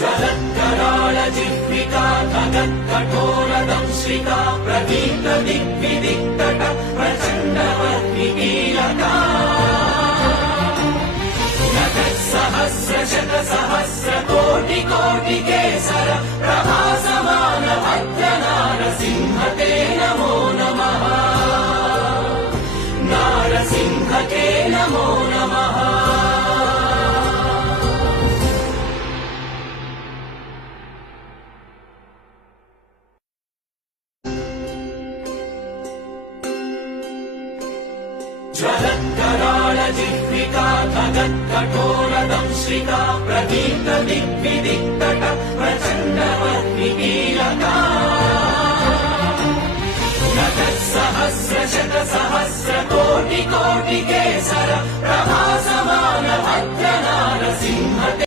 ज्वलत्कराळ जिह्विका खगत्कठोरदंश्रिका प्रदीप्त दिग्विदिक्तट प्रचण्डवह्निकीलका सहस्रशतसहस्रकोटिकोटिकेसर प्रभासमान भद्रनारसिंहते नमो नमः। नारसिंहते नमो नमः। ज्वलत्कराळ जिह्विका खगत्कठोरदंश्रिका प्रदीप्त दिग्विदिक्तट प्रचण्डवह्निकीलका सहस्रशतसहस्रकोटिकोटिकेसर प्रभासमान भद्रनारसिंहते